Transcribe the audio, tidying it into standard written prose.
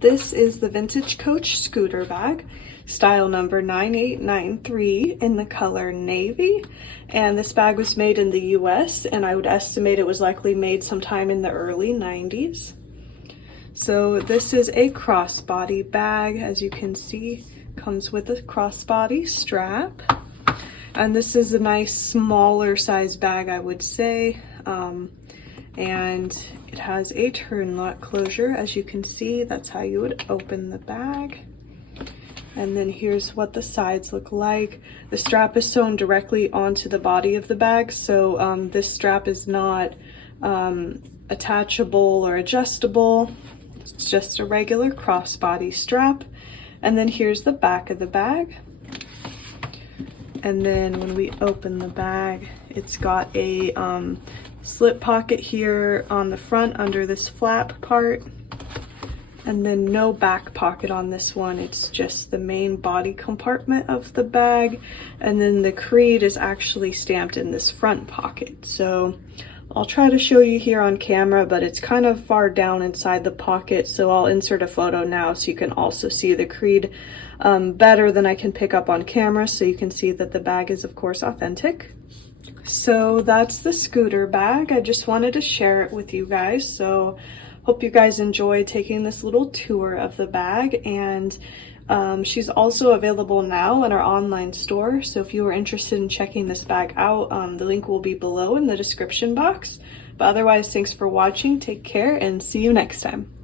This is the Vintage Coach scooter bag, style number 9893 in the color navy. And this bag was made in the US, and I would estimate it was likely made sometime in the early 90s. So this is a crossbody bag. As you can see, comes with a crossbody strap. And this is a nice smaller size bag, I would say. And it has a turn lock closure. As you can see, that's how you would open the bag. And then here's what the sides look like. The strap is sewn directly onto the body of the bag, so this strap is not attachable or adjustable. It's just a regular crossbody strap. And then here's the back of the bag. And then when we open the bag, it's got a slip pocket here on the front under this flap part, and then no back pocket on this one. It's just the main body compartment of the bag, and then the creed is actually stamped in this front pocket. So I'll try to show you here on camera, but it's kind of far down inside the pocket, so I'll insert a photo now so you can also see the creed better than I can pick up on camera, so you can see that the bag is of course authentic. So that's the scooter bag. I just wanted to share it with you guys. So hope you guys enjoy taking this little tour of the bag. And she's also available now in our online store. So if you are interested in checking this bag out, the link will be below in the description box. But otherwise, thanks for watching. Take care and see you next time.